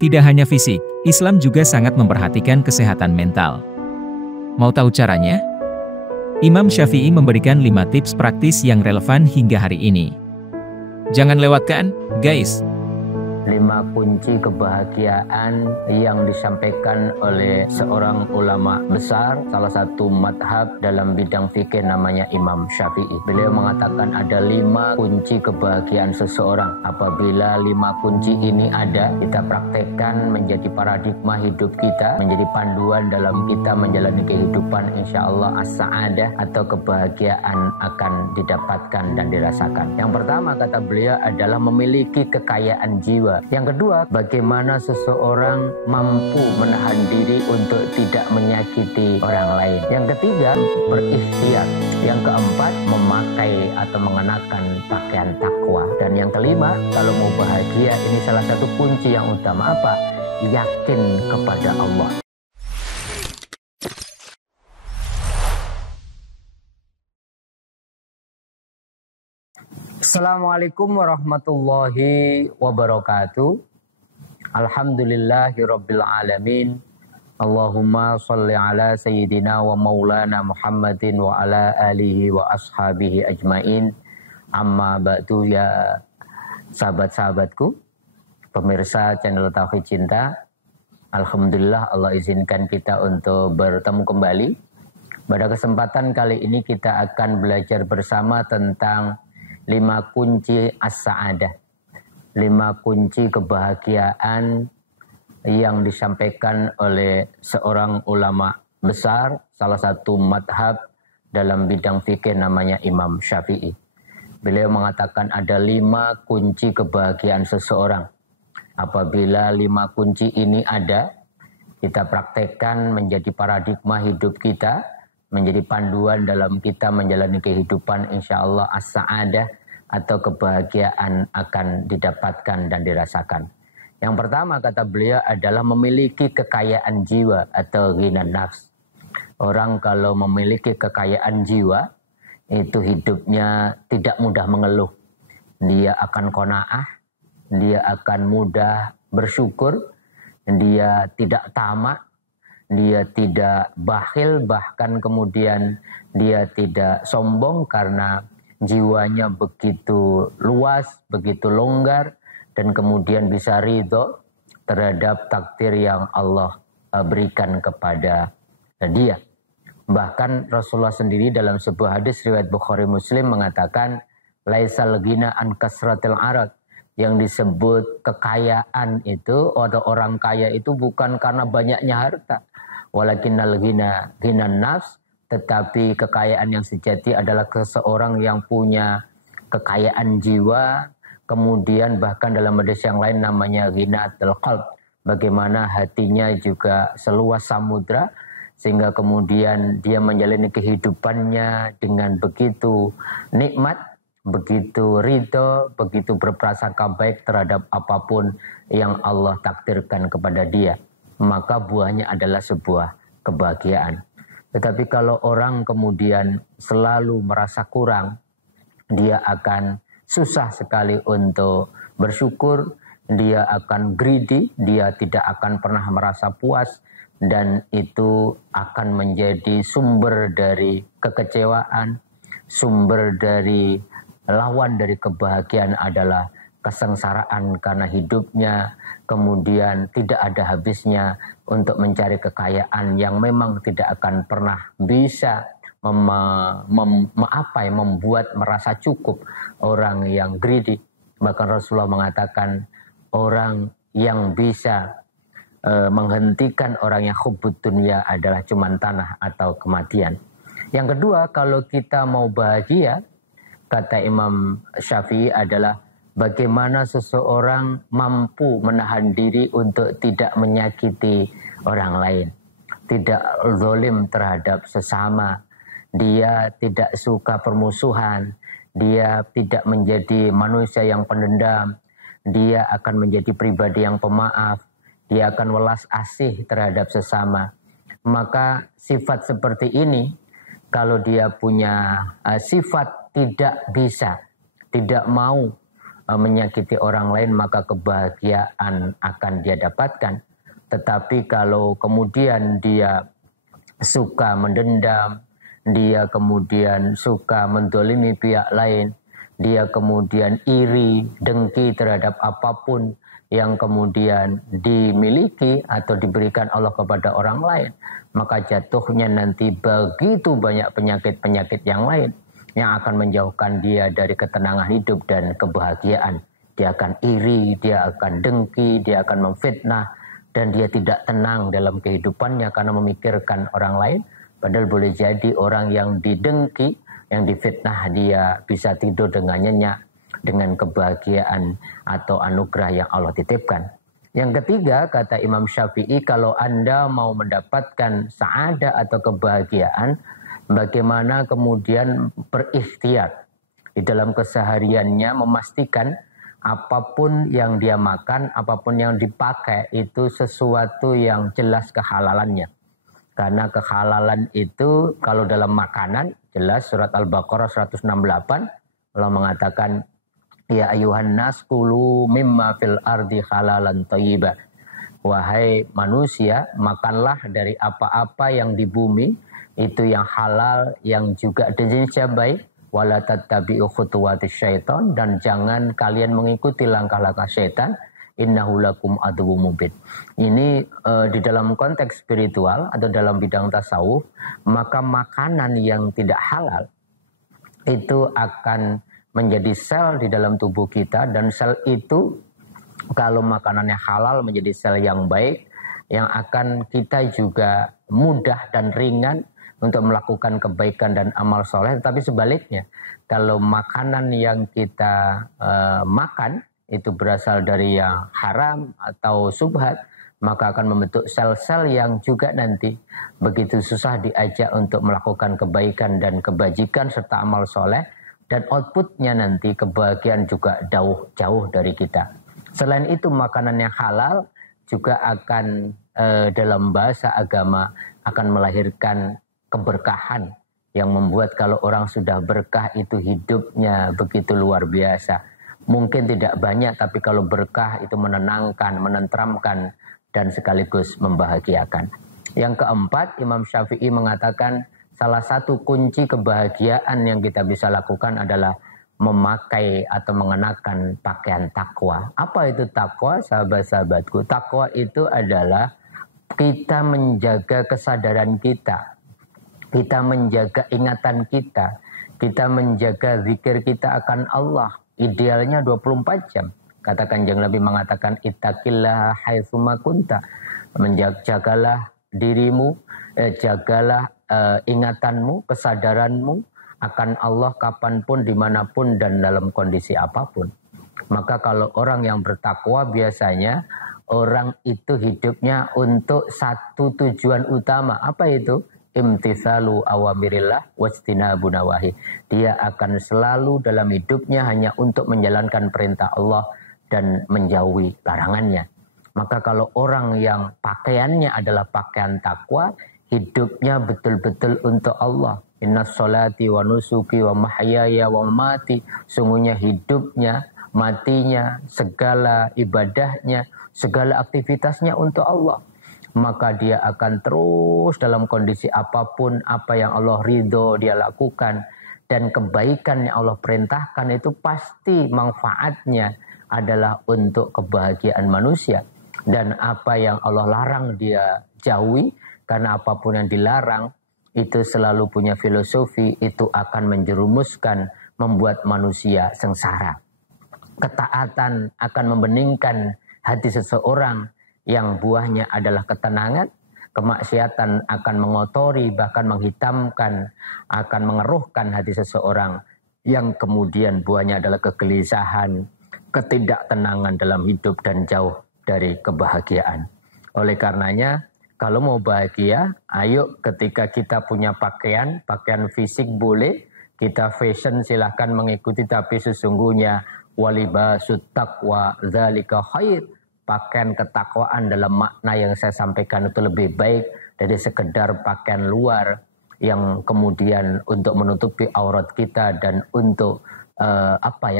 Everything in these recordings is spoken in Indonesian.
Tidak hanya fisik, Islam juga sangat memperhatikan kesehatan mental. Mau tahu caranya? Imam Syafi'i memberikan 5 tips praktis yang relevan hingga hari ini. Jangan lewatkan, guys! 5 kunci kebahagiaan yang disampaikan oleh seorang ulama besar, salah satu madhab dalam bidang fikih namanya Imam Syafi'i. Beliau mengatakan ada 5 kunci kebahagiaan seseorang. Apabila 5 kunci ini ada, kita praktekkan menjadi paradigma hidup kita, menjadi panduan dalam kita menjalani kehidupan, insya Allah as-sa'adah atau kebahagiaan akan didapatkan dan dirasakan. Yang pertama kata beliau adalah memiliki kekayaan jiwa. Yang kedua, bagaimana seseorang mampu menahan diri untuk tidak menyakiti orang lain. Yang ketiga, berikhtiar. Yang keempat, memakai atau mengenakan pakaian takwa. Dan yang kelima, kalau mau bahagia, ini salah satu kunci yang utama apa? Yakin kepada Allah. Assalamualaikum warahmatullahi wabarakatuh. Alhamdulillahirabbil alamin. Allahumma shalli ala sayyidina wa maulana Muhammadin wa ala alihi wa ashabihi ajmain. Amma ba'du, ya sahabat-sahabatku, pemirsa channel Tauhid Cinta. Alhamdulillah Allah izinkan kita untuk bertemu kembali. Pada kesempatan kali ini kita akan belajar bersama tentang 5 kunci as-sa'adah, 5 kunci kebahagiaan yang disampaikan oleh seorang ulama besar, salah satu madhab dalam bidang fikih namanya Imam Syafi'i. Beliau mengatakan ada 5 kunci kebahagiaan seseorang. Apabila 5 kunci ini ada, kita praktekkan menjadi paradigma hidup kita, menjadi panduan dalam kita menjalani kehidupan, insya Allah as-sa'adah atau kebahagiaan akan didapatkan dan dirasakan. Yang pertama kata beliau adalah memiliki kekayaan jiwa atau ghinan nafs. Orang kalau memiliki kekayaan jiwa, itu hidupnya tidak mudah mengeluh. Dia akan qanaah, dia akan mudah bersyukur, dia tidak tamak, dia tidak bakhil, bahkan kemudian dia tidak sombong karena jiwanya begitu luas, begitu longgar, dan kemudian bisa ridho terhadap takdir yang Allah berikan kepada dia. Bahkan Rasulullah sendiri dalam sebuah hadis riwayat Bukhari Muslim mengatakan, laisal ghina an kasratil arad. Yang disebut kekayaan itu, atau orang kaya itu bukan karena banyaknya harta, walakinnal ghina ghinan nafs. Tetapi kekayaan yang sejati adalah seseorang yang punya kekayaan jiwa, kemudian bahkan dalam hadis yang lain namanya ghinatul qalb, bagaimana hatinya juga seluas samudra, sehingga kemudian dia menjalani kehidupannya dengan begitu nikmat, begitu ridho, begitu berprasangka baik terhadap apapun yang Allah takdirkan kepada dia. Maka buahnya adalah sebuah kebahagiaan. Tetapi kalau orang kemudian selalu merasa kurang, dia akan susah sekali untuk bersyukur, dia akan greedy, dia tidak akan pernah merasa puas, dan itu akan menjadi sumber dari kekecewaan, sumber dari lawan dari kebahagiaan adalah kesengsaraan karena hidupnya kemudian tidak ada habisnya untuk mencari kekayaan yang memang tidak akan pernah bisa membuat merasa cukup orang yang greedy. Bahkan Rasulullah mengatakan orang yang bisa menghentikan orang yang hubbud dunya adalah cuman tanah atau kematian. Yang kedua, kalau kita mau bahagia, kata Imam Syafi'i adalah bagaimana seseorang mampu menahan diri untuk tidak menyakiti orang lain, tidak zalim terhadap sesama, dia tidak suka permusuhan, dia tidak menjadi manusia yang pendendam, dia akan menjadi pribadi yang pemaaf, dia akan welas asih terhadap sesama. Maka sifat seperti ini, kalau dia punya sifat tidak bisa, tidak mau menyakiti orang lain, maka kebahagiaan akan dia dapatkan. Tetapi kalau kemudian dia suka mendendam, dia kemudian suka mendolimi pihak lain, dia kemudian iri, dengki terhadap apapun yang kemudian dimiliki atau diberikan Allah kepada orang lain, maka jatuhnya nanti begitu banyak penyakit-penyakit yang lain yang akan menjauhkan dia dari ketenangan hidup dan kebahagiaan. Dia akan iri, dia akan dengki, dia akan memfitnah, dan dia tidak tenang dalam kehidupannya karena memikirkan orang lain. Padahal boleh jadi orang yang didengki, yang difitnah, dia bisa tidur dengan nyenyak, dengan kebahagiaan atau anugerah yang Allah titipkan. Yang ketiga, kata Imam Syafi'i, kalau Anda mau mendapatkan sa'adah atau kebahagiaan, bagaimana kemudian berikhtiar di dalam kesehariannya, memastikan apapun yang dia makan, apapun yang dipakai itu sesuatu yang jelas kehalalannya. Karena kehalalan itu kalau dalam makanan jelas, surat Al-Baqarah 168 Allah mengatakan, ya ayuhan nas kulu mimma fil ardi halalan thayyiba. Wahai manusia, makanlah dari apa-apa yang di bumi itu yang halal, yang juga jenisnya baik. Wala tattabi'u khutuwatis syaitan, dan jangan kalian mengikuti langkah-langkah syaitan. Innahu lakum aduwwum mubin. Ini di dalam konteks spiritual atau dalam bidang tasawuf, maka makanan yang tidak halal itu akan menjadi sel di dalam tubuh kita, dan sel itu kalau makanannya halal menjadi sel yang baik, yang akan kita juga mudah dan ringan untuk melakukan kebaikan dan amal soleh. Tapi sebaliknya, kalau makanan yang kita makan itu berasal dari yang haram atau subhat, maka akan membentuk sel-sel yang juga nanti begitu susah diajak untuk melakukan kebaikan dan kebajikan serta amal soleh, dan outputnya nanti kebahagiaan juga jauh dari kita. Selain itu, makanan yang halal juga akan dalam bahasa agama akan melahirkan keberkahan yang membuat kalau orang sudah berkah itu hidupnya begitu luar biasa. Mungkin tidak banyak, tapi kalau berkah itu menenangkan, menenteramkan, dan sekaligus membahagiakan. Yang keempat, Imam Syafi'i mengatakan salah satu kunci kebahagiaan yang kita bisa lakukan adalah memakai atau mengenakan pakaian takwa. Apa itu takwa, sahabat-sahabatku? Takwa itu adalah kita menjaga kesadaran kita, kita menjaga ingatan kita menjaga zikir kita akan Allah. Idealnya 24 jam. Kata Kanjeng Nabi mengatakan, ittaqillah haitsuma kunta. Menjagalah dirimu, jagalah ingatanmu, kesadaranmu akan Allah kapanpun, dimanapun, dan dalam kondisi apapun. Maka kalau orang yang bertakwa biasanya orang itu hidupnya untuk satu tujuan utama. Apa itu? Imtithalu awamirillah wajtinabu nawahi. Dia akan selalu dalam hidupnya hanya untuk menjalankan perintah Allah dan menjauhi larangannya. Maka kalau orang yang pakaiannya adalah pakaian takwa, hidupnya betul-betul untuk Allah. Inna sholati wa nusuki wa mahyaya wa mamati. Sungguhnya hidupnya, matinya, segala ibadahnya, segala aktivitasnya untuk Allah. Maka dia akan terus dalam kondisi apapun, apa yang Allah ridho dia lakukan, dan kebaikan yang Allah perintahkan itu pasti manfaatnya adalah untuk kebahagiaan manusia. Dan apa yang Allah larang dia jauhi, karena apapun yang dilarang itu selalu punya filosofi, itu akan menjerumuskan, membuat manusia sengsara. Ketaatan akan membeningkan hati seseorang yang buahnya adalah ketenangan. Kemaksiatan akan mengotori, bahkan menghitamkan, akan mengeruhkan hati seseorang, yang kemudian buahnya adalah kegelisahan, ketidaktenangan dalam hidup, dan jauh dari kebahagiaan. Oleh karenanya, kalau mau bahagia, ayo ketika kita punya pakaian fisik boleh, kita fashion silahkan mengikuti, tapi sesungguhnya walibasut taqwa dzalika khair. Pakaian ketakwaan dalam makna yang saya sampaikan itu lebih baik dari sekedar pakaian luar yang kemudian untuk menutupi aurat kita dan untuk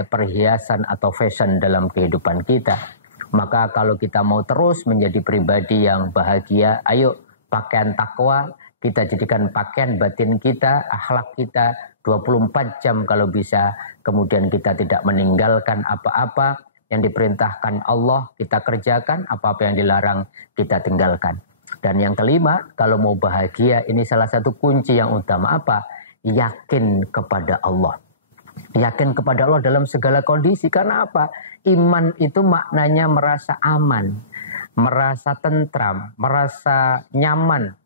perhiasan atau fashion dalam kehidupan kita. Maka kalau kita mau terus menjadi pribadi yang bahagia, ayo pakaian takwa kita jadikan pakaian batin kita, akhlak kita 24 jam kalau bisa. Kemudian kita tidak meninggalkan apa-apa yang diperintahkan Allah, kita kerjakan, apa-apa yang dilarang kita tinggalkan. Dan yang kelima, kalau mau bahagia, ini salah satu kunci yang utama apa? Yakin kepada Allah. Yakin kepada Allah dalam segala kondisi. Karena apa? Iman itu maknanya merasa aman, merasa tentram, merasa nyaman.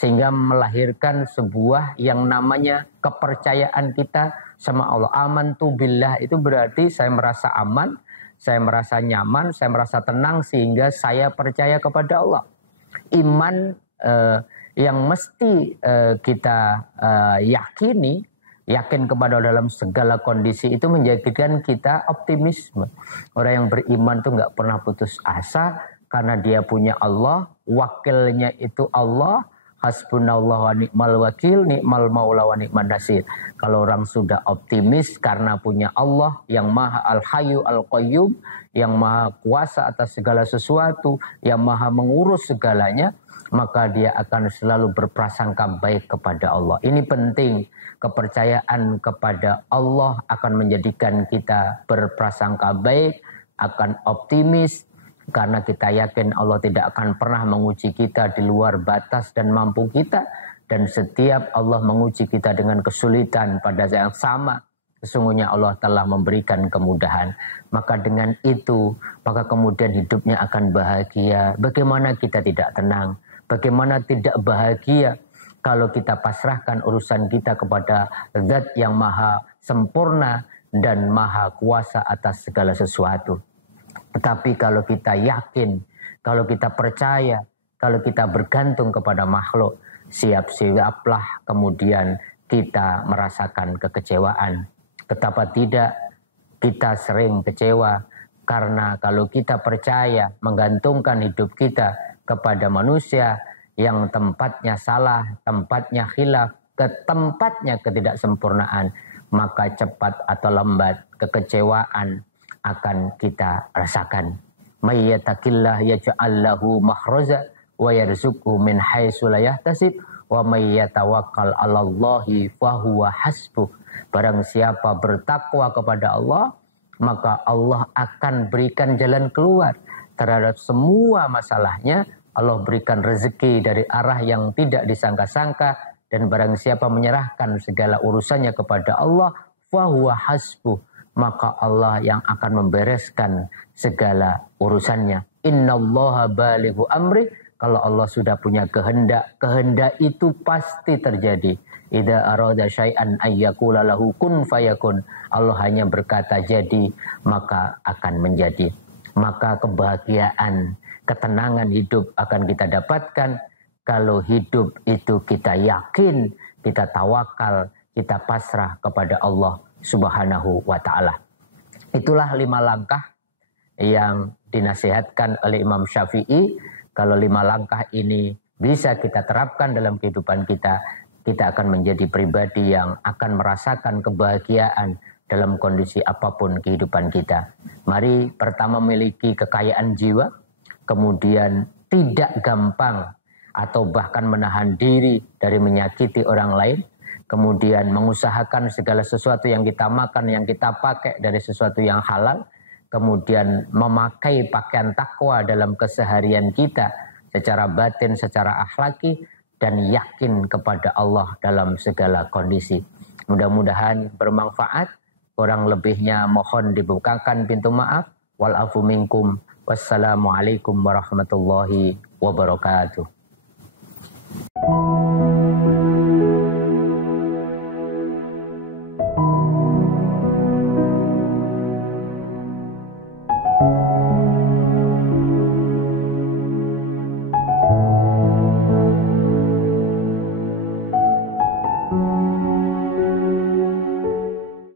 Sehingga melahirkan sebuah yang namanya kepercayaan kita sama Allah. Amantu billah itu berarti saya merasa aman, saya merasa nyaman, saya merasa tenang sehingga saya percaya kepada Allah. Iman yang mesti kita yakini, yakin kepada Allah dalam segala kondisi itu menjadikan kita optimisme. Orang yang beriman itu nggak pernah putus asa karena dia punya Allah, wakilnya itu Allah. Hasbunallahu wa ni'mal wakil, ni'mal maula wa ni'man nasir. Kalau orang sudah optimis karena punya Allah yang maha al-hayyu al-qayyum, yang maha kuasa atas segala sesuatu, yang maha mengurus segalanya, maka dia akan selalu berprasangka baik kepada Allah. Ini penting, kepercayaan kepada Allah akan menjadikan kita berprasangka baik, akan optimis, karena kita yakin Allah tidak akan pernah menguji kita di luar batas dan mampu kita. Dan setiap Allah menguji kita dengan kesulitan pada saat yang sama, sesungguhnya Allah telah memberikan kemudahan. Maka dengan itu, maka kemudian hidupnya akan bahagia. Bagaimana kita tidak tenang? Bagaimana tidak bahagia kalau kita pasrahkan urusan kita kepada Zat yang maha sempurna dan maha kuasa atas segala sesuatu. Tetapi kalau kita yakin, kalau kita percaya, kalau kita bergantung kepada makhluk, siap-siaplah kemudian kita merasakan kekecewaan. Betapa tidak kita sering kecewa karena kalau kita percaya menggantungkan hidup kita kepada manusia yang tempatnya salah, tempatnya khilaf, ke tempatnya ketidaksempurnaan, maka cepat atau lambat kekecewaan akan kita rasakan. May yattaqillah yaj'al lahu makhraja wa yarzuqhu min haitsu la yahtasib wa may yatawakkal 'alallahi fahuwa hasbuh. Barang siapa bertakwa kepada Allah, maka Allah akan berikan jalan keluar terhadap semua masalahnya. Allah berikan rezeki dari arah yang tidak disangka-sangka, dan barang siapa menyerahkan segala urusannya kepada Allah, fahuwa hasbuh, maka Allah yang akan membereskan segala urusannya. Innallaha balighu amri, kalau Allah sudah punya kehendak, kehendak itu pasti terjadi. Idza arada syai'an ayyakula lahu kun fayakun. Allah hanya berkata jadi, maka akan menjadi. Maka kebahagiaan, ketenangan hidup akan kita dapatkan kalau hidup itu kita yakin, kita tawakal, kita pasrah kepada Allah Subhanahu wa ta'ala. Itulah 5 langkah yang dinasihatkan oleh Imam Syafi'i. Kalau 5 langkah ini bisa kita terapkan dalam kehidupan kita, kita akan menjadi pribadi yang akan merasakan kebahagiaan dalam kondisi apapun kehidupan kita. Mari pertama memiliki kekayaan jiwa, kemudian tidak gampang atau bahkan menahan diri dari menyakiti orang lain, kemudian mengusahakan segala sesuatu yang kita makan, yang kita pakai dari sesuatu yang halal, kemudian memakai pakaian takwa dalam keseharian kita secara batin, secara akhlaki, dan yakin kepada Allah dalam segala kondisi. Mudah-mudahan bermanfaat. Kurang lebihnya mohon dibukakan pintu maaf. Wal afu minkum. Wassalamualaikum warahmatullahi wabarakatuh.